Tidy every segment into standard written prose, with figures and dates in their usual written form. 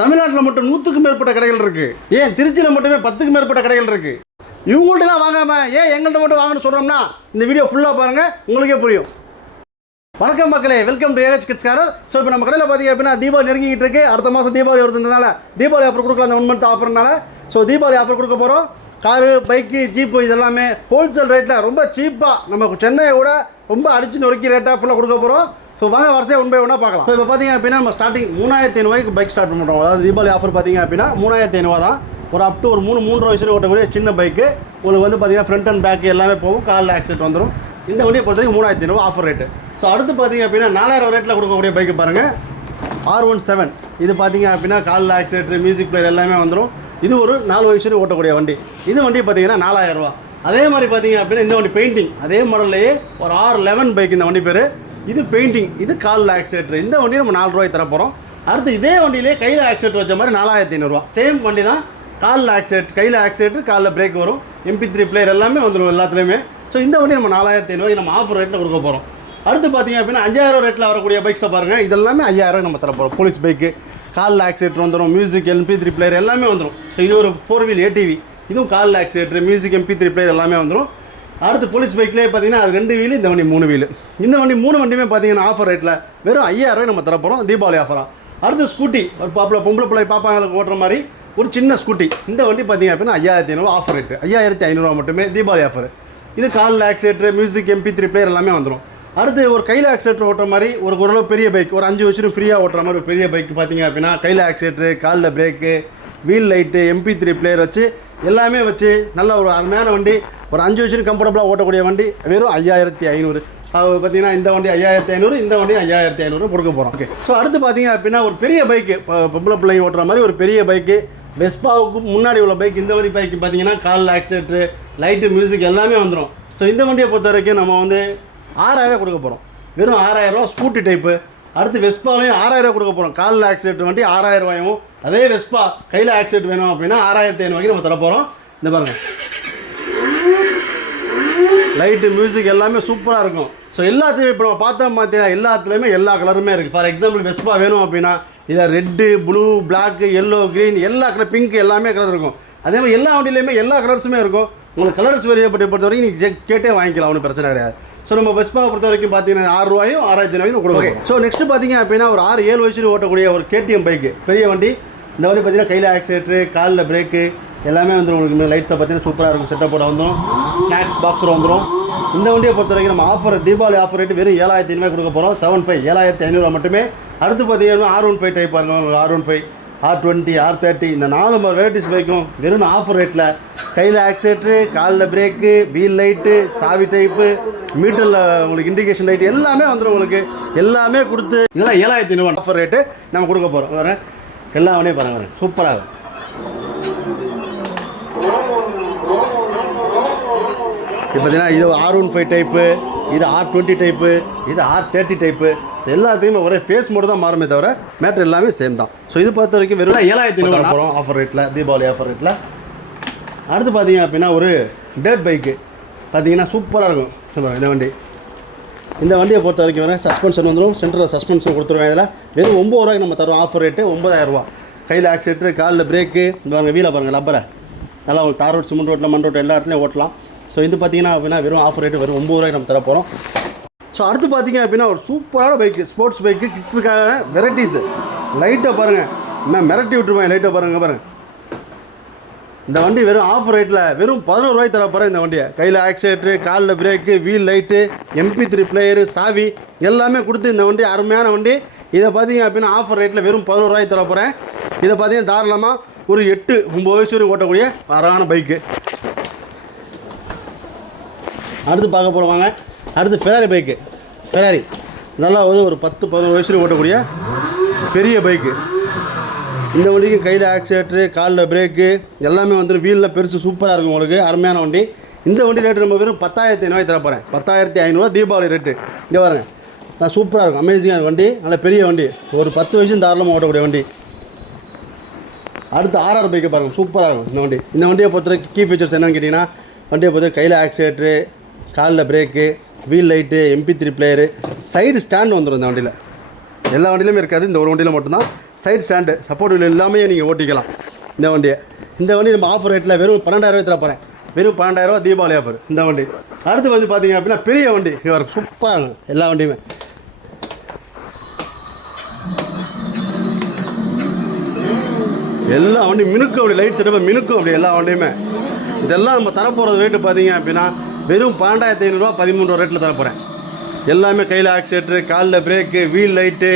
தமிழ்நாட்டில் மட்டும் 100க்கும் மேற்பட்ட கடைகள் இருக்குது. ஏன் திருச்சியில் மட்டுமே 10க்கும் மேற்பட்ட கடைகள் இருக்குது. இவங்கள்ட்டலாம் வாங்காமல் ஏன் எங்கள்கிட்ட மட்டும் வாங்கணும்னு சொல்கிறோம்னா இந்த வீடியோ ஃபுல்லாக பாருங்கள், உங்களுக்கே புரியும். வணக்கம் மக்களே, welcome to AH kids corner. So இப்போ நம்ம கடையில் பார்த்தீங்க அப்படின்னா தீபாவளி நெருங்கிட்டு இருக்கு. அடுத்த மாதம் தீபாவளி வருதுன்றதுனால தீபாவளி ஆஃபர் கொடுக்கலாம், அந்த 1 மந்த் ஆஃபர்னால. ஸோ தீபாவளி ஆஃபர் கொடுக்க போகிறோம். காரு, பைக்கு, ஜீப்பு இதெல்லாமே ஹோல்சேல் ரேட்டில் ரொம்ப சீப்பாக, நம்ம சென்னையை விட ரொம்ப அடிச்சு நொறுக்கி ரேட்டாக ஃபுல்லாக கொடுக்க போகிறோம். ஸோ வாங்க வரிசையாக 1 by 1 பார்க்கலாம். ஸோ இப்போ பார்த்தீங்க அப்படின்னா நம்ம ஸ்டார்டிங் 3500 பைக் ஸ்டார்ட் பண்ணுறோம். அதாவது தீபாவளி ஆஃபர் பார்த்தீங்க அப்படின்னா 3500 தான். ஒரு அப் டு ஒரு 3.5 வயசு ஓட்டக்கூடிய சின்ன பைக்கு உங்களுக்கு வந்து பார்த்தீங்கன்னா ஃப்ரண்ட் அண்ட் பேக் எல்லாமே போகும். காலில் ஆக்சிடென்ட் வந்துடும். இந்த வண்டியை பொறுத்த வரைக்கும் 3500 ஆஃபர் ரேட்டு. ஸோ அடுத்து பார்த்தீங்க அப்படின்னா 4000 ரேட்டில் கொடுக்கக்கூடிய பைக்கு பாருங்கள், R17. இது பார்த்தீங்க அப்படின்னா காலில் ஆக்சிடென்ட், மியூசிக் பிளேயர் எல்லாமே வந்துடும். இது ஒரு 4 வயசு ஓட்டக்கூடிய வண்டி. இது வண்டி பார்த்தீங்கன்னா 4000 ரூபா. அதே மாதிரி பார்த்தீங்க அப்படின்னா இந்த வண்டி பெயிண்டிங், அதே மாடல்லையே ஒரு R11 பைக். இந்த வண்டி பேர் இது பெயிண்டிங், இது காலில் ஆக்சிடென்ட். இந்த வண்டி நம்ம 4 ரூபாய்க்கு தர போகிறோம். அடுத்து இதே வண்டியிலே கையில் ஆக்சிடென்ட் வச்ச மாதிரி 4500 ரூபா. சேம் வண்டி தான், காலில் ஆக்சிடென்ட், கையில் ஆக்சிடென்ட், காலில் பிரேக் வரும், MP3 பிளேயர் எல்லாமே வந்துடும் எல்லாத்துலேயுமே. ஸோ இந்த வண்டி நம்ம 4500 நம்ம ஆஃபர் ரேட்டில் கொடுக்க போகிறோம். அடுத்து பார்த்தீங்க அப்படின்னா 5000 ரேட்டில் வரக்கூடிய பைக்ஸை பாருங்கள். இதெல்லாமே 5000 நம்ம தர போகிறோம். போலீஸ் பைக்கு, காலில் ஆக்சிடென்ட் வந்துடும், மியூசிக், MP3 பிளேயர் எல்லாமே வந்துடும். ஸோ இது ஒரு 4 வீல் ATV, இதுவும் காலில் ஆக்சிடென்ட், மியூசிக், MP3 பிளேயர் எல்லாமே வந்துடும். அடுத்து போலீஸ் பைக்லேயே பார்த்தீங்கன்னா அது 2 வீல், இந்த வண்டி 3 வீல். இந்த வண்டி 3 வண்டியுமே பார்த்தீங்கன்னா ஆஃபர் ரேட்டில் வெறும் 5000 நம்ம தர போகிறோம், தீபாவளி ஆஃபராக. அடுத்து ஸ்கூட்டி, ஒரு பொம்பளை பிள்ளை பாப்பாங்களுக்கு ஓட்டுற மாதிரி ஒரு சின்ன ஸ்கூட்டி. இந்த வண்டி பார்த்தீங்க அப்படின்னா 5500 ஆஃபர் ரேட்டு, 5500 மட்டுமே தீபாவளி ஆஃபர். இது காலில் ஆக்சிடென்ட், மியூசிக், MP3 பிளேயர் எல்லாமே வந்துடும். அடுத்து ஒரு கையில் ஆக்சிடென்ட் ஓட்டுற மாதிரி ஓரளவு பெரிய பைக், ஒரு 5 வருஷம் ஃப்ரீயாக ஓட்டுற மாதிரி ஒரு பெரிய பைக் பார்த்தீங்க அப்படின்னா கையில் ஆக்சிடென்ட், காலில் brake, wheel light, MP3 player வச்சு எல்லாமே வச்சு நல்ல ஒரு அருமையான வண்டி. ஒரு 5 வருஷம் கம்ஃபர்டபுளாக ஓட்டக்கூடிய வண்டி வெறும் 5500. அது பார்த்தீங்கன்னா இந்த வண்டி 5500, இந்த வண்டி 5500 கொடுக்க போகிறோம். ஓகே. ஸோ அடுத்து பார்த்தீங்க அப்படின்னா ஒரு பெரிய பைக்கு, பொம்பளை பிள்ளைங்க ஓட்டுற மாதிரி ஒரு பெரிய பைக்கு, வெஸ்பாவுக்கு முன்னாடி உள்ள பைக். இந்த மாதிரி பைக்கு பார்த்தீங்கன்னா காலில் ஆக்சிடென்ட், லைட்டு, மியூசிக் எல்லாமே வந்துடும். ஸோ இந்த வண்டியை பொறுத்த வரைக்கும் நம்ம வந்து 6000 கொடுக்க போகிறோம், வெறும் 6000 ரூபா. Scooty type. அடுத்து வெஸ்பாலையும் 6000 கொடுக்க போகிறோம். காலில் ஆக்சிடென்ட் வண்டி 6000 ரூபாயும். அதே வெஸ்பா கையில் ஆக்சிடென்ட் வேணும் அப்படின்னா 6500 நம்ம தர போகிறோம். இந்த பாருங்கள், லைட்டு, மியூசிக் எல்லாமே சூப்பராக இருக்கும். ஸோ எல்லாத்தையும் இப்போ நம்ம பார்த்தா பார்த்தீங்கன்னா எல்லாத்துலேயுமே எல்லா கலருமே இருக்குது. ஃபார் எக்ஸாம்பிள் வெஸ்பா வேணும் அப்படின்னா இதில் red, blue, black, yellow, green எல்லா கலர், பிங்க் எல்லாமே கலர் இருக்கும். அதே மாதிரி எல்லா வண்டியிலையுமே எல்லா கலர்ஸுமே இருக்கும். உங்களுக்கு கலர்ஸ் பொறுத்த வரைக்கும் நீங்கள் கேட்டே வாங்கிக்கலாம், ஒன்றும் பிரச்சனை கிடையாது. ஸோ நம்ம வெஸ்பாவை பொறுத்த வரைக்கும் பார்த்தீங்கன்னா 6 ரூபாயும் 6500 கொடுக்கும். ஸோ நெக்ஸ்ட்டு பார்த்தீங்க அப்படின்னா ஒரு 6-7 வயசு ஓட்டக்கூடிய ஒரு KTM பைக்கு, பெரிய வண்டி. இந்த வண்டி பார்த்தீங்கன்னா கையில் ஆக்சிலேட்டரு, காலில் பிரேக்கு எல்லாமே வந்துடும். உங்களுக்கு லைட்ஸை பார்த்தீங்கன்னா சூப்பராக இருக்கும், செட்டப்போட வந்துடும், ஸ்நாக்ஸ் பாக்ஸில் வந்துடும். இந்த வண்டியை பொறுத்த வரைக்கும் நம்ம ஆஃபர், தீபாவளி ஆஃபர் ரேட்டு வெறும் 7500 கொடுக்க போகிறோம். 75 7500 மட்டுமே. அடுத்து பார்த்தீங்கன்னா R15 டைப் பாருங்கள், R15, R20, R30 இந்த 4 வெரைட்டிஸ் பைக்கும் வெறும் ஆஃபர் ரேட்டில் கையில் ஆக்சிலேட்டரு, காலில் பிரேக்கு, வீல் லைட்டு, சாவி டைப்பு, மீட்டரில் உங்களுக்கு இண்டிகேஷன் லைட்டு எல்லாமே வந்துடும். உங்களுக்கு எல்லாமே கொடுத்து இதெல்லாம் 7500 ஆஃபர் ரேட்டு நம்ம கொடுக்க போகிறோம். வரேன் எல்லா வண்டியும் பாருங்கள், சூப்பராக. இப்போ பார்த்தீங்கன்னா இது R15 டைப்பு, இது R20 டைப்பு, இது R30 டைப்பு. ஸோ எல்லாத்தையுமே ஒரே ஃபேஸ் மோடு தான் மாறுமே தவிர மேட்ரு எல்லாமே சேம் தான். ஸோ இது பொறுத்த வரைக்கும் வெறும் 7500 போகிறோம் ஆஃபர் ரேட்டில், தீபாவளி ஆஃபர் ரேட்டில். அடுத்து பார்த்தீங்க அப்படின்னா ஒரு டேட் பைக்கு பார்த்தீங்கன்னா சூப்பராக இருக்கும். இந்த வண்டி, இந்த வண்டியை பொறுத்த வரைக்கும் வேறு சஸ்பென்ஷன் வந்துடும், சென்டரில் சஸ்பென்ஷன் கொடுத்துருவேன். இதில் வெறும் 9 ரூபாய்க்கு நம்ம தருவோம். ஆஃபர் ரேட்டு 9000 ரூபா. கையில் ஆக்சிலேட்டரு, காலில் பிரேக்கு, பாருங்கள் வீலை பாருங்கள், லப்பரை நல்லா உங்களுக்கு தார் ரோட், சிமெண்ட் ரோட்டில், மண் ரோட்டில் எல்லா இடத்துலையும் ஓட்டலாம். ஸோ இது பார்த்தீங்கன்னா அப்படின்னா வெறும் ஆஃபர் ரேட்டு வெறும் 9 ரூபாய்க்கு நம்ம தர போகிறோம். ஸோ அடுத்து பார்த்தீங்க அப்படின்னா ஒரு சூப்பரான பைக்கு, ஸ்போர்ட்ஸ் பைக்கு, கிட்ஸுக்காக வெரைட்டிஸு. லைட்டை பாருங்கள், நான் மிரட்டி விட்டுருவேன். லைட்டை பாருங்கள். இந்த வண்டி வெறும் ஆஃபர் ரேட்டில் வெறும் 11 ரூபாய்க்கு தர போகிறேன். இந்த வண்டியை கையில் ஆக்சிலேட்டரு, காலில் brake, wheel light, MP3 player, சாவி எல்லாமே கொடுத்து இந்த வண்டி அருமையான வண்டி. இதை பார்த்தீங்க அப்படின்னா ஆஃபர் ரேட்டில் வெறும் 11 ரூபாய்க்கு தர போகிறேன். இதை பார்த்தீங்கன்னா தாராளமாக ஒரு 8-9 வயசு வரைக்கும் ஓட்டக்கூடிய அழகான பைக்கு. அடுத்து பார்க்க போகிறவங்க அடுத்து ஃபெராரி பைக்கு. ஃபெராரி நல்லா ஒரு 10-11 வயசு ஓட்டக்கூடிய பெரிய பைக்கு. இந்த வண்டிக்கு கையில் ஆக்சிலேட்டரு, காலில் பிரேக்கு எல்லாமே வந்துடும். வீலில் பெருசு சூப்பராக இருக்கும், உங்களுக்கு அருமையான வண்டி. இந்த வண்டி ரேட்டு நம்ம வெறும் 10,500 தர போகிறேன். 10,500 தீபாவளி ரேட்டு. இங்கே பாருங்க, நான் சூப்பராக இருக்கும், அமேசிங்காக வண்டி, நல்ல பெரிய வண்டி, ஒரு 10 வயசும் தாராளமாக ஓட்டக்கூடிய வண்டி. அடுத்து RR பைக்கை பாருங்கள், சூப்பராக இருக்கும் இந்த வண்டி. இந்த வண்டியை பொறுத்தவரைக்கும் கீ ஃபீச்சர்ஸ் என்னென்னு கேட்டிங்கன்னா, வண்டியை பொறுத்த கையில் ஆக்சிலேட்டரு, காலில் brake, wheel light, MP3 player, side stand வந்துடும் இந்த வண்டியில். எல்லா வண்டியிலுமே இருக்காது, இந்த ஒரு வண்டியில் மட்டும்தான் சைடு ஸ்டாண்டு சப்போர்ட் வீல் எல்லாமே நீங்கள் ஓட்டிக்கலாம் இந்த வண்டியை. இந்த வண்டி நம்ம ஆஃபர் ரேட்டில் வெறும் 12,000 தர போகிறேன். வெறும் 12,000 தீபாவளி ஆஃபர் இந்த வண்டி. அடுத்து வந்து பார்த்தீங்க அப்படின்னா பெரிய வண்டி இவர் சூப்பராக இருக்கும் எல்லா வண்டியுமே. எல்லா வண்டியும் மினுக்கும், அப்படி லைட் செட்டப்பை மினுக்கும் அப்படி எல்லா வண்டியுமே. இதெல்லாம் நம்ம தரப்போகிறது ரேட்டு பார்த்தீங்க அப்படின்னா வெறும் 12,500 13 ரேட்டில் தரப்போகிறேன். எல்லாமே கையில் ஆக்சிலேட்டரு, காலில் brake, wheel light,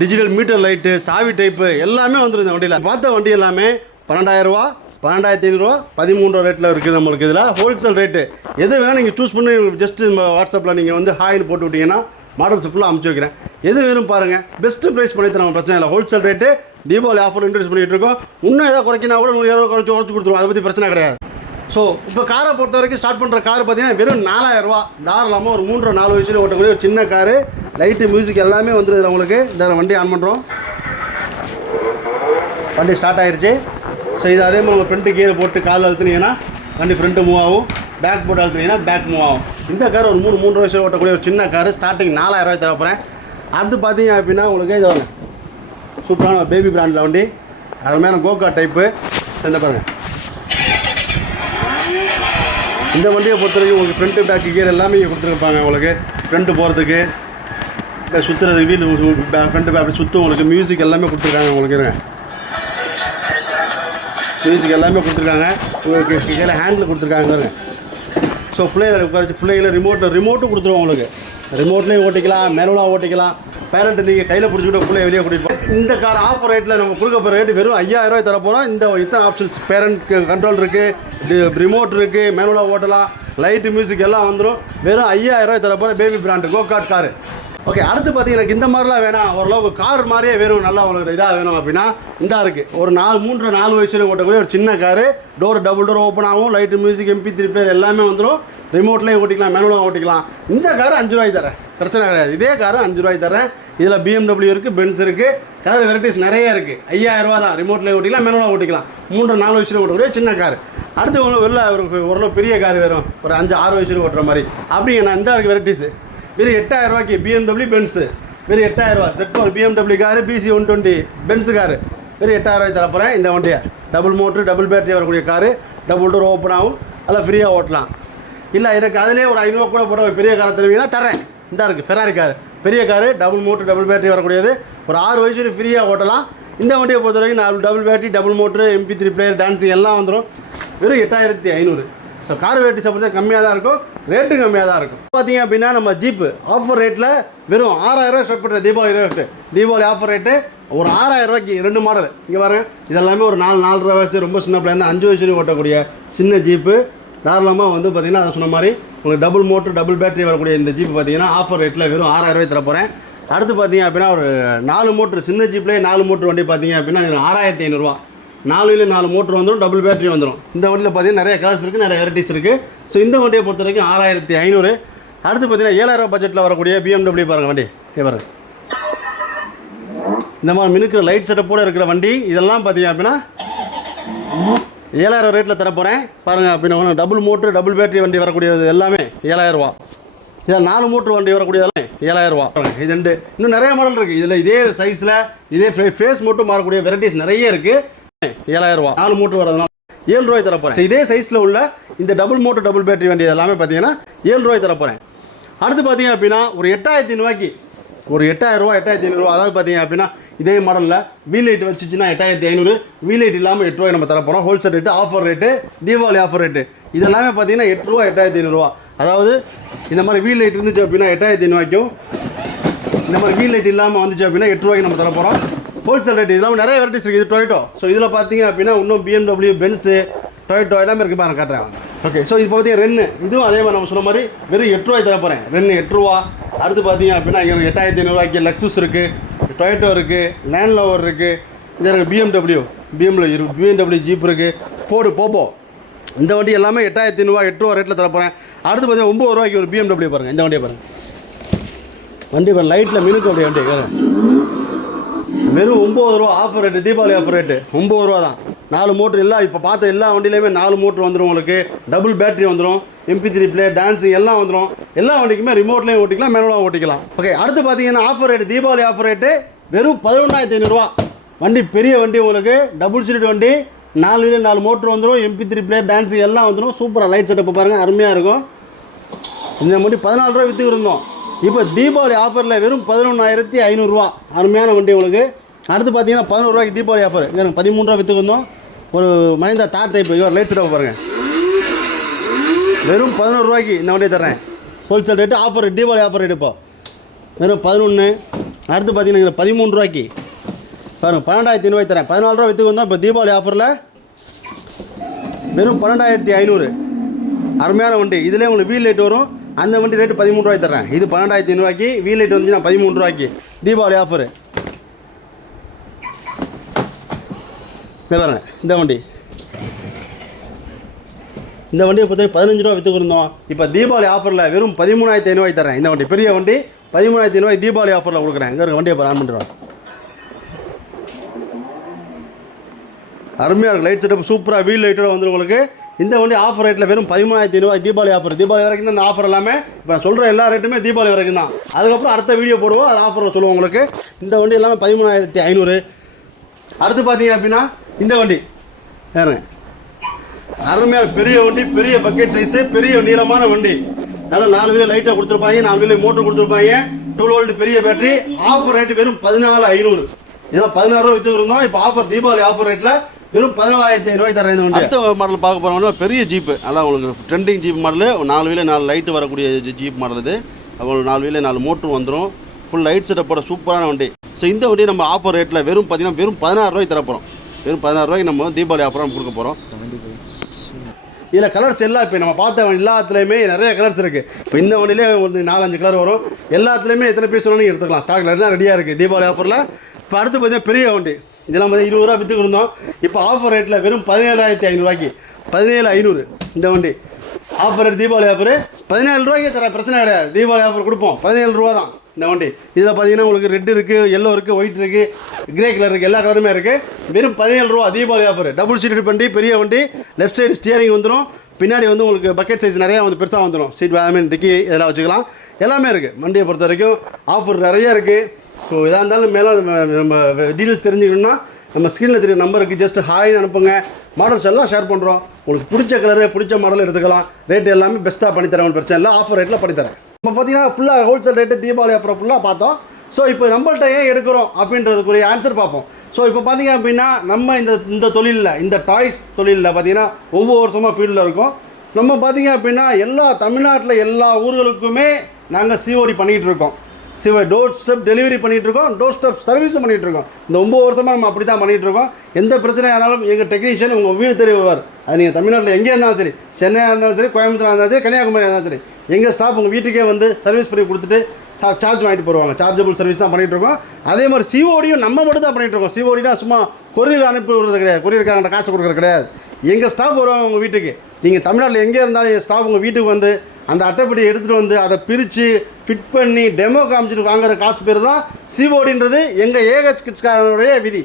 digital meter light, சாவி டைப்பு எல்லாமே வந்துடும் இந்த வண்டியில். பார்த்த வண்டி எல்லாமே 12,000 12,500 13 ரேட்டில் இருக்குது நம்மளுக்கு. இதில் ஹோல்சேல் ரேட்டு எது வேணும் நீங்கள் சூஸ் பண்ணி ஜஸ்ட்டு நம்ம வாட்ஸ்அப்பில் நீங்கள் வந்து ஹாய்னு போட்டு விட்டிங்கன்னா மாடல்ஸ் ஃபுல்லாக அமுச்சு வைக்கிறேன். எது வேணும் பாருங்கள், பெஸ்ட்டு ப்ரைஸ் பண்ணி தரோம், பிரச்சனை இல்லை. Wholesale rate Deepavali offer introduce பண்ணிகிட்டு இருக்கோம். இன்னும் ஏதாவது குறைக்கினா கூட 100 குறைச்சி கொடுத்துருவோம், அதை பற்றி பிரச்சனை கிடையாது. ஸோ இப்போ காரை பொறுத்த வரைக்கும் ஸ்டார்ட் பண்ணுற கார் பார்த்தீங்கன்னா வெறும் 4,000 தாராளமாக ஒரு 3-4 வயசுல ஓட்டக்கூடிய ஒரு சின்ன காரு. லைட்டு மியூசிக் எல்லாமே வந்துடுது உங்களுக்கு. இந்த வண்டி ஆன் பண்ணுறோம், வண்டி ஸ்டார்ட் ஆகிடுச்சு. ஸோ இது அதே மாதிரி உங்கள் ஃப்ரண்ட்டு கீரை போட்டு கால் அழுத்துனீங்கன்னா வண்டி ஃப்ரண்ட்டு மூவ் ஆகும், பேக் போட்டு அழுத்துனீங்கன்னா பேக் மூவ் ஆகும். இந்த கார் ஒரு 3 வயசுல ஓட்டக்கூடிய ஒரு சின்ன காரு. ஸ்டார்டிங் 4,000 தரப்போகிறேன். அடுத்து பார்த்தீங்க அப்படின்னா உங்களுக்கு இது வரல சூப்பரான ஒரு பேபி பிராண்டில் வண்டி, அருமையான கோகா டைப்பு. இந்த பாருங்கள், இந்த வண்டியை பொறுத்த வரைக்கும் உங்களுக்கு ஃப்ரண்ட்டு பேக்கு கியர் எல்லாமே கொடுத்துருப்பாங்க. உங்களுக்கு ஃப்ரண்ட்டு போகிறதுக்கு, சுற்றுறதுக்கு, வீல் ஃப்ரண்ட்டு பேக் அப்படி சுற்றும் உங்களுக்கு. மியூசிக் எல்லாமே கொடுத்துருக்காங்க உங்களுக்கு. இருங்க, மியூசிக் எல்லாமே கொடுத்துருக்காங்க உங்களுக்கு. கீழே ஹேண்டில் கொடுத்துருக்காங்க பாருங்க. ஸோ பிள்ளைகளை உட்காந்து பிள்ளைகளை ரிமோட்டும் கொடுத்துருவோம் உங்களுக்கு. ரிமோட்லேயும் ஓட்டிக்கலாம், மேனுவலாக ஓட்டிக்கலாம். பேரண்ட்டு நீங்கள் கையில் பிடிச்சிக்கிட்டு பிள்ளைய வெளியே கூட்டிகிட்டு போகலாம். இந்த கார் ஆஃபர் ரேட்டில் நம்ம கொடுக்க போகிற ரேட்டு வெறும் 5,000 தர போகிறோம். இந்த இத்தனை ஆப்ஷன்ஸ், பேரண்ட் கண்ட்ரோல் இருக்குது, ரிமோட் இருக்குது, மேனுவலாக ஓட்டலாம், லைட்டு மியூசிக் எல்லாம் வந்துடும். வெறும் 5,000 தர போகிற baby brand go-kart car. Okay, அடுத்து பார்த்தீங்கன்னா இந்த மாதிரிலாம் வேணாம், ஓரளவுக்கு கார் மாதிரியே வேணும், நல்லா உங்களுக்கு இதாக வேணும் அப்படின்னா இந்த இருக்குது. ஒரு 3-4 வயசுல ஓட்டக்கூடிய ஒரு சின்ன காரு. டபுள் டோர் ஓப்பன் ஆகும், லைட்டு மியூசிக் MP3 பிளேயர் எல்லாமே வந்துடும். ரிமோட்லேயே ஓட்டிக்கலாம், மேனுவலாக ஓட்டிக்கலாம். இந்த காரு 5 ரூபாய்க்கு தரேன், பிரச்சனை கிடையாது. இதே காரு 5 ரூபாய்க்கு தரேன். இதில் BMW இருக்குது, பென்ஸ் இருக்குது, கலர் வெரைட்டிஸ் நிறைய இருக்குது. 5,000 தான். ரிமோட்லேயே ஓட்டிக்கலாம், மேனுவலாக ஓட்டிக்கலாம். 3-4 வயசுல ஓட்டக்கூடிய சின்ன காரு. அடுத்து உங்களுக்கு வெளில ஓரளவு பெரிய கார் வேணும், ஒரு 5-6 வயசுல ஓட்டுற மாதிரி அப்படிங்கன்னா இந்த இருக்குது வெரைட்டிஸு. வெறும் 8,000 BMW பென்ஸு, வெறும் 8,000. Z4 BMW car, BC 120 Benz car வெறும் 8,000 தர போகிறேன். இந்த வண்டியை டபுள் மோட்ரு, டபுள் பேட்டரி வரக்கூடிய காரு, டபுள் டோர் ஓப்பன் ஆகும், அதெல்லாம் ஃப்ரீயாக ஓட்டலாம். இல்லை எனக்கு அதிலே ஒரு 500 கூட போட்ட பெரிய காரை தருவீங்கன்னா தரேன். இந்த இருக்குது ஃபெராரி காரு, பெரிய car, double motor, double battery வரக்கூடியது. ஒரு 6 வயசு ஃப்ரீயாக ஓட்டலாம். இந்த வண்டியை பொறுத்த வரைக்கும் double battery, double motor, MP3 player, dancing எல்லாம் வந்துடும். வெறும் 8,500. ஸோ கார் வெரைட்டிஸை பொறுத்த கம்மியாக தான் இருக்கும், ரேட்டு கம்மியாக தான் இருக்கும். பார்த்தீங்க அப்படின்னா நம்ம ஜீப்பு ஆஃபர் ரேட்டில் வெறும் 6,000 ஸ்டார்ட் பண்ணுற Deepavali rate. Deepavali offer rate ஒரு 6,000 2 மாடல். இங்கே பாருங்கள், இதெல்லாமே ஒரு 4-4.5 வயசு ரொம்ப சின்ன பிள்ளைங்க 5 வயசுலேயும் ஓட்டக்கூடிய சின்ன ஜீப்பு. தாராளமாக வந்து பார்த்திங்கன்னா அதை சொன்ன மாதிரி உங்களுக்கு டபுள் மோட்ரு, டபுள் பேட்டரி வரக்கூடிய இந்த ஜீப்பு பார்த்தீங்கன்னா ஆஃபர் ரேட்டில் வெறும் 6,000 தர போகிறேன். அடுத்து பார்த்தீங்க அப்படின்னா ஒரு 4 மோட்ரு, சின்ன ஜீப்லேயே 4 மோட்ரு வண்டி பார்த்தீங்க அப்படின்னா 6,500. 4 மோட்ரு வந்துடும், டபுள் பேட்டரி வந்துடும். இந்த வண்டியில் பார்த்தீங்கன்னா நிறைய கலர்ஸ் இருக்குது, நிறைய வெரைட்டிஸ் இருக்குது. ஸோ இந்த வண்டியை பொறுத்த வரைக்கும் 6,500. அடுத்து பார்த்தீங்கன்னா 7,000 பட்ஜெட்டில் வரக்கூடிய BMW பாருங்கள் வண்டி. பாருங்கள், இந்த மாதிரி மினுக்கிற லைட் செட்டப்போடு இருக்கிற வண்டி. இதெல்லாம் பார்த்தீங்க அப்படின்னா 7,000 ரேட்டில் தர போகிறேன். பாருங்கள், அப்படின்னா டபுள் மோட்ரு, டபுள் பேட்டரி வண்டி வரக்கூடியது எல்லாமே 7,000. இதில் 4 மோட்ரு வண்டி வரக்கூடியதெல்லாம் 7,000. இது ரெண்டு இன்னும் நிறைய மாடல் இருக்குது. இதில் இதே சைஸில் இதே ஃபேஸ் மட்டும் மாறக்கூடிய வெரைட்டிஸ் நிறைய இருக்குது. 7,000. 4 மோட்ரு வரதுனால 7 ரூபாய் தர போகிறேன். இதே சைஸில் உள்ள இந்த டபுள் மோட்ரு, டபுள் பேட்டரி வண்டி எல்லாமே பார்த்தீங்கன்னா 7 ரூபாய் தர போகிறேன். அடுத்து பார்த்தீங்க அப்படின்னா ஒரு 8,500 ஒரு 8,000 8,500. அதாவது பார்த்தீங்க அப்படின்னா இதே மாடலில் வீல் லைட் வச்சுச்சுன்னா 8,500. வீல் லைட் இல்லாமல் 8 ரூபாய் நம்ம தர போகிறோம். Wholesale rate, offer rate, Deepavali offer rate. இதெல்லாமே பார்த்தீங்கன்னா 8 ரூபா 8,500. அதாவது இந்த மாதிரி வீல் லைட் இருந்துச்சு அப்படின்னா 8,500. இந்த மாதிரி வீல் லைட் இல்லாமல் வந்துச்சு அப்படின்னா 8 ரூபாய்க்கு நம்ம தர போகிறோம். Wholesale rate. இதெல்லாம் நிறைய வெரைட்டிஸ் இருக்குது. இது டொயோட்டோ. ஸோ இதில் பார்த்தீங்க அப்படின்னா இன்னும் BMW, பென்ஸு, டொயோட்டோ எல்லாமே இருக்குது. பாருங்க காட்டுறேன். ஓகே, ஸோ இது பார்த்தீங்கன்னா ரென்னு. இதுவும் அதே மாதிரி நம்ம சொன்ன மாதிரி வெறும் 8 ரூபாய் தர போகிறேன். ரென்னு 8 ரூபா. அடுத்து பார்த்தீங்க அப்படின்னா 8,500 லக்ஸஸ் இருக்குது, டொயோட்டோ இருக்குது, லேண்ட் லவர் இருக்குது. இது இருக்குது BMW ஜீப் இருக்குது, ஃபோர்டு போபோ. இந்த வண்டி எல்லாமே 8,500 8 ரூபா ரேட்டில் தர போகிறேன். அடுத்து பார்த்தீங்கன்னா 9 ரூபாய்க்கு ஒரு BMW பாருங்கள். இந்த வண்டியை பாருங்கள், வண்டி பாருங்கள், லைட்டில் மினுக்கு அப்படி வண்டி வெறும் 9 ரூபா. Offer rate, Deepavali offer rate 9 ரூபா தான். 4 மோட்ரு எல்லாம் இப்போ பார்த்த எல்லா வண்டியிலையுமே 4 மோட்ரு வந்துடும் உங்களுக்கு. டபுள் பேட்டரி வந்துடும், MP3 பிளேயர், டான்ஸிங் எல்லாம் வந்துடும். எல்லா வண்டிக்குமே ரிமோட்லேயும் ஓட்டிக்கலாம், மேனுவலாக ஓட்டிக்கலாம். ஓகே, அடுத்து பார்த்தீங்கன்னா offer rate, Deepavali offer rate வெறும் 11,500 வண்டி. பெரிய வண்டி உங்களுக்கு, டபுள் சீட் வண்டி, 4 வீலர் 4 மோட்ரு வந்துடும், MP3 பிளேயர் டான்ஸு எல்லாம் வந்துடும். சூப்பராக லைட் செட்டப் பாருங்கள், அருமையாக இருக்கும். இந்த வண்டி 14 ரூபா விற்று இருந்தோம். இப்போ தீபாவளி ஆஃபரில் வெறும் 11,500 அருமையான வண்டி உங்களுக்கு. அடுத்து பார்த்தீங்கன்னா 11 ரூபாய்க்கு தீபாவளி ஆஃபர். இங்கே 13 ரூபா விற்று வந்தோம். ஒரு மஹிந்தா தார் டைப் லைட் செட்டப் பாருங்கள், வெறும் 11 ரூபாய்க்கு இந்த வண்டியை தர்றேன். Wholesale rate offer, Deepavali offer rate இப்போ வெறும் 11. அடுத்து பார்த்தீங்கன்னா 13 ரூபாய்க்கு பாருங்கள், 12,500 தரேன். 14 ரூபா விற்றுக்கு வந்தோம். இப்போ தீபாவளி ஆஃபரில் வெறும் 12,500 அருமையான வண்டி. இதிலே உங்களுக்கு வீல் லைட் வரும். அந்த வண்டி ரேட்டு 13 ரூபாய்க்கு தரேன். இது 12,500, வீல் லைட் வந்துச்சுன்னா 13 ரூபாய்க்கு தீபாவளி ஆஃபரு. இந்த பாருங்க, இந்த வண்டியை பொறுத்த 15 ரூபா விற்றுக்கு இருந்தோம். இப்போ தீபாவளி ஆஃபரில் வெறும் 13,500 தரேன். இந்த வண்டி பெரிய வண்டி 13,500 தீபாவளி ஆஃபரில் கொடுக்குறேன். இங்கே இருக்க வண்டியை ஆன் பண்ணிடுவோம். அருமையாக இருக்கும், லைட் செட்டப் சூப்பராக, வீல் லைட்டோட வந்து உங்களுக்கு. இந்த வண்டி ஆஃபர் ரேட்டில் வெறும் 13,500 தீபாவளி ஆஃபர். தீபாவளி வரைக்கும் தான் இந்த ஆஃபர் எல்லாமே. இப்போ நான் சொல்கிற எல்லா ரேட்டுமே தீபாவளி வரைக்கும் தான். அதுக்கப்புறம் அடுத்த வீடியோ போடுவோம், அது ஆஃபரில் சொல்லுவோம் உங்களுக்கு. இந்த வண்டி எல்லாமே 13,500. அடுத்து பார்த்தீங்க அப்படின்னா இந்த வண்டி வேறு அருமையாக பெரிய வண்டி, பெரிய பக்கெட் சைஸு, பெரிய நீளமான வண்டி. நல்லா 4 வீலர் லைட்டாக கொடுத்துருப்பாங்க, 4 வீலர் மோட்டர் கொடுத்துருப்பாங்க, 12 வோல்ட் பெரிய பேட்டரி. ஆஃபர் ரேட்டு வெறும் 14,500. இதெல்லாம் 16 ரூபா விற்று இருந்தோம். இப்போ ஆஃபர் தீபாவளி ஆஃபர் ரேட்டில் வெறும் 14,500 தரேன் இந்த வண்டி. அடுத்த மாடல் பார்க்க போகிறோம்னா பெரிய ஜீப்பு, நல்லா உங்களுக்கு trending jeep model. 4 wheeler 4 light வரக்கூடிய ஜீப் மாடல் இது. உங்களுக்கு 4 வீலர் 4 மோட்ரு வந்துடும். ஃபுல் லைட் செட்டப்போட சூப்பரான வண்டி. ஸோ இந்த வண்டி நம்ம ஆஃபர் ரேட்டில் வெறும் பார்த்தீங்கன்னா வெறும் 16 ரூபாய்க்கு தரப்போகிறோம். வெறும் 16 ரூபாய்க்கு நம்ம தீபாவளி ஆஃபர் நம்ம கொடுக்க போகிறோம். இதில் கலர்ஸ் எல்லாம் இப்போ நம்ம பார்த்த எல்லாத்துலேயுமே நிறைய கலர்ஸ் இருக்குது. இப்போ இந்த வண்டியிலே ஒரு 4-5 கலர் வரும். எல்லாத்துலேயுமே எத்தனை பீஸ் வேணாலும் எடுத்துக்கலாம். ஸ்டாக் எல்லாம் ரெடியாக இருக்குது தீபாவளி ஆஃபரில். இப்போ அடுத்து பார்த்தீங்கன்னா பெரிய வண்டி, இதெல்லாம் பார்த்தீங்கன்னா 20 ரூபா விற்றுக்கு இருந்தோம். இப்போ ஆஃபர் ரேட்டில் வெறும் 17,500 17,500 இந்த வண்டி ஆஃபர் ரேட். தீபாவளி ஆஃபர் 17 ரூபாய்க்கு தர, பிரச்சனை கிடையாது. தீபாவளி ஆஃபர் கொடுப்போம், 17 ரூபா தான் இந்த வண்டி. இதில் பார்த்தீங்கன்னா உங்களுக்கு ரெட் இருக்குது, எல்லோ இருக்குது, ஒயிட் இருக்குது, கிரே கலர் இருக்குது, எல்லா கலருமே இருக்குது. வெறும் 17 ரூபா தீபாவளி ஆஃபர். டபுள் சீட் வண்டி, பெரிய வண்டி. லெஃப்ட் சைடு ஸ்டியரிங் வந்துடும். பின்னாடி வந்து உங்களுக்கு பக்கெட் சைஸ் நிறையா வந்து பெருசாக வந்துடும். சீட் வேமன் டிக்கி இதெல்லாம் வச்சுக்கலாம், எல்லாமே இருக்குது. வண்டியை பொறுத்த வரைக்கும் ஆஃபர் நிறையா இருக்குது. ஸோ எதாக இருந்தாலும் மேலே நம்ம டீட்டெயில்ஸ் தெரிஞ்சுக்கணும்னா நம்ம ஸ்க்ரீனில் தெரிய நம்பருக்கு ஜஸ்ட் ஹாய்னு அனுப்புங்க. மாடல்ஸ் எல்லாம் ஷேர் பண்ணுறோம். உங்களுக்கு பிடிச்ச கலரு, பிடிச்ச மாடல் எடுத்துக்கலாம். ரேட் எல்லாமே பெஸ்ட்டாக பண்ணித்தரேன், பிரச்சனை இல்லை. ஆஃபர் ரேட்டில் பண்ணித்தரேன். நம்ம பார்த்தீங்கன்னா ஃபுல்லாக ஹோல்சேல் ரேட்டு தீபாவளி ஆஃபர் ஃபுல்லாக பார்த்தோம். ஸோ இப்போ நம்மள்ட்ட ஏன் எடுக்கிறோம் அப்படின்றதுக்குரிய ஆன்சர் பார்ப்போம். ஸோ இப்போ பார்த்தீங்க அப்படின்னா நம்ம இந்த தொழிலில், இந்த டாய்ஸ் தொழிலில் பார்த்தீங்கன்னா ஒவ்வொரு வருஷமாக ஃபீல்டில் இருக்கும். நம்ம பார்த்தீங்க அப்படின்னா எல்லா தமிழ்நாட்டில் எல்லா ஊர்களுக்குமே நாங்கள் சிஓடி பண்ணிகிட்டு இருக்கோம். டோர் ஸ்டெப் டெலிவரி பண்ணிகிட்ருக்கோம், டோர் ஸ்டெப் சர்வீஸும் பண்ணிகிட்ருக்கோம். இந்த 9 வருஷமாக நம்ம அப்படி தான் பண்ணிகிட்ருக்கோம். எந்த பிரச்சனையானாலும் எங்கள் டெக்னீஷியன் உங்கள் வீடு தேடி வருவார். அது நீங்கள் தமிழ்நாட்டில் எங்கே இருந்தாலும் சரி, சென்னையாக இருந்தாலும் சரி, கோயம்புத்தூராக இருந்தாலும் சரி, கன்னியாகுமரியாக இருந்தாலும் சரி, எங்கள் ஸ்டாஃப் உங்கள் வீட்டுக்கே வந்து சர்வீஸ் பண்ணி கொடுத்துட்டு சார்ஜ் வாங்கிட்டு போடுவாங்க. சார்ஜபிள் சர்வீஸ் தான் பண்ணிகிட்ருக்கோம். அதே மாதிரி சிஓடியும் நம்ம மட்டும் தான் பண்ணிகிட்ருக்கோம். சிஓடினா சும்மா கொரியர் அனுப்பி விடுறது கிடையாது, கொரியர்காரங்க காசு கொடுக்குறது கிடையாது. எங்கள் ஸ்டாஃப் வருவாங்க உங்கள் வீட்டுக்கு. நீங்கள் தமிழ்நாட்டில் எங்கே இருந்தாலும் எங்கள் ஸ்டாஃப் உங்கள் வீட்டுக்கு வந்து அந்த அட்டைப்படியை எடுத்துகிட்டு வந்து அதை பிரித்து ஃபிட் பண்ணி டெமோ காமிச்சிட்டு வாங்குற காசு பேர் தான் சிஓடின்றது எங்கள் ஏஹெச் கிட்ஸ்காரனுடைய விதி.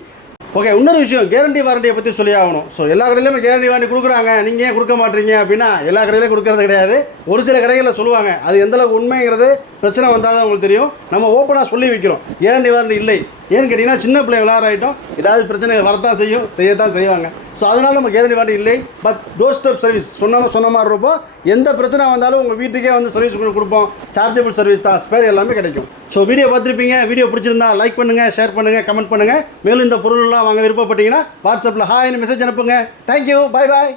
ஓகே, இன்னொரு விஷயம், கேரண்டி வாரண்டியை பற்றி சொல்லி ஆகணும். ஸோ எல்லா கடையிலுமே கேரண்டி வாரண்டி கொடுக்குறாங்க, நீங்கள் ஏன் கொடுக்க மாட்டீங்க அப்படின்னா எல்லா கடையிலையும் கொடுக்கறது கிடையாது. ஒரு சில கடைகளில் சொல்லுவாங்க, அது எந்தளவுக்கு உண்மைங்கிறது பிரச்சனை வந்தால் தான் உங்களுக்கு தெரியும். நம்ம ஓப்பனாக சொல்லி வைக்கிறோம், கேரண்டி வாரண்டி இல்லை. ஏன்னு கேட்டிங்கன்னா சின்ன பிள்ளை விளையாடாயிட்டோம், ஏதாவது பிரச்சனை வரத்தான் செய்யும், செய்யத்தான் செய்வாங்க. ஸோ அதனால் நம்ம கேரண்டி வாரண்டி இல்லை. பட் டோர் ஸ்டெப் சர்வீஸ் சொன்ன மாதிரி இருப்போம். எந்த பிரச்சனை வந்தாலும் உங்கள் வீட்டுக்கே வந்து சர்வீஸ் கொடுப்போம். சார்ஜபிள் சர்வீஸ் தான், ஸ்பேர் எல்லாமே கிடைக்கும். ஸோ வீடியோ பார்த்துருப்பீங்க. வீடியோ பிடிச்சிருந்தா லைக் பண்ணுங்கள், ஷேர் பண்ணுங்கள், கமெண்ட் பண்ணுங்கள். மேலும் இந்த பொருள்லாம் வாங்க விருப்பப்பட்டீங்கன்னா வாட்ஸ்அப்பில் ஹாய்னு மெசேஜ் அனுப்புங்க. Thank you, bye bye.